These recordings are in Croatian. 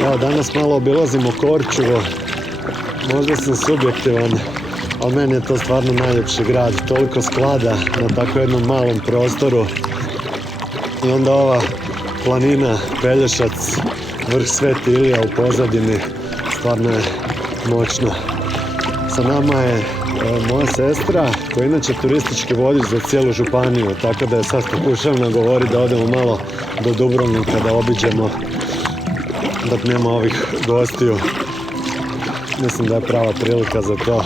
Evo, danas malo obilazimo Korčulo. Možda sam subjektivan, ali meni je to stvarno najljepši grad. Toliko sklada na tako jednom malom prostoru. I onda ova planina, Pelješac, vrh Sveti Ilija u pozadini, stvarno je moćno. Sa nama je moja sestra, koja je inače turistički vodič za cijelu županiju, tako da je sad pokušavam nagovoriti da odemo malo do Dubrovnika, da obiđemo, dok nema ovih gostiju. Mislim da je prava prilika za to.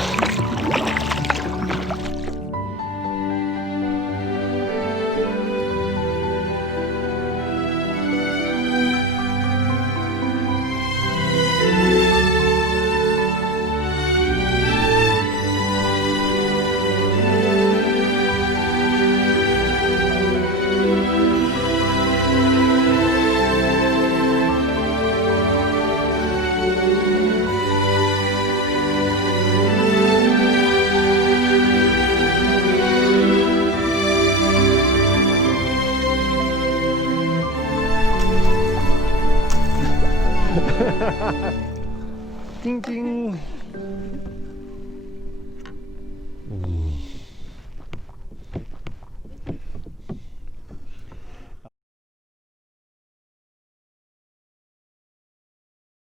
Ting ting.